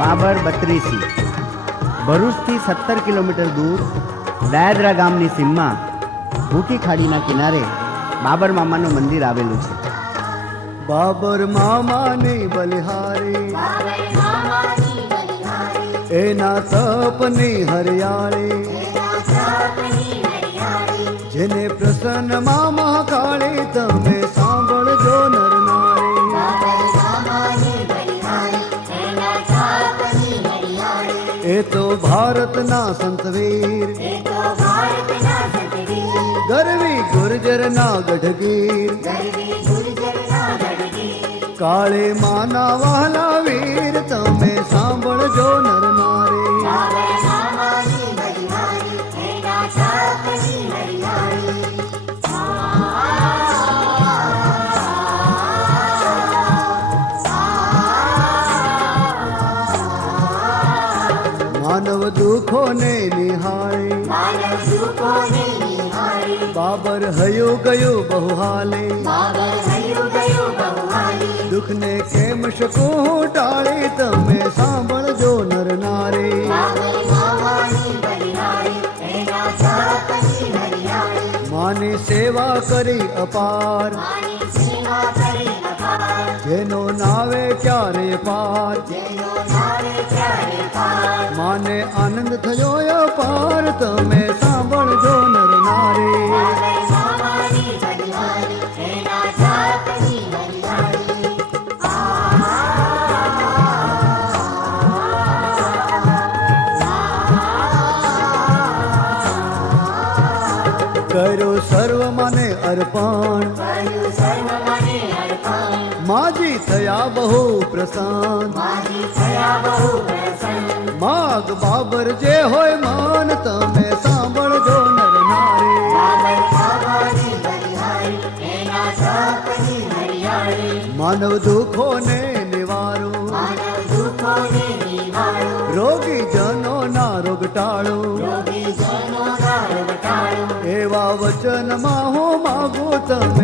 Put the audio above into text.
Babur બત્રીસી ભરૂચથી 17 kilometre દૂર દયાદરા ગામની સીમમાં ભૂકી ખાડીના કિનારે બાબર મામાનું મંદિર આવેલું છે. બાબર મામાની બલિહારી એના તપની હરિયાળી જેને પ્રસન્ન મામા કાળી તમે સાંભળજો નર નારી. એ તો ભારતના સંતવીર ગરવી ગુર્જરના ગઢગીર કાળે માના વહાલા વીર તમે સાંભળજો નર નારી. માનવ દુઃખો ને નિહાળી બાબર હયું ગયું બહુ હાલે દુઃખ ને કેમ શકું ટાળી તમે સાંભળજો નર નારી. માની સેવા કરી અપાર જેનો નાવે ક્યારે પાર માને આનંદ થયો અપાર તમે સાંભળજો નર નારી. કર્યો સર્વ મને અર્પણ માજી થયા બહુ પ્રસન્ન માગ બાબર જે હોય માન તમે સાંભળજો નર નારી. માનવ દુઃખો ને નિવારો રોગી જનો ના રોગ ટાળો એવા વચનમાં હું માગું તમે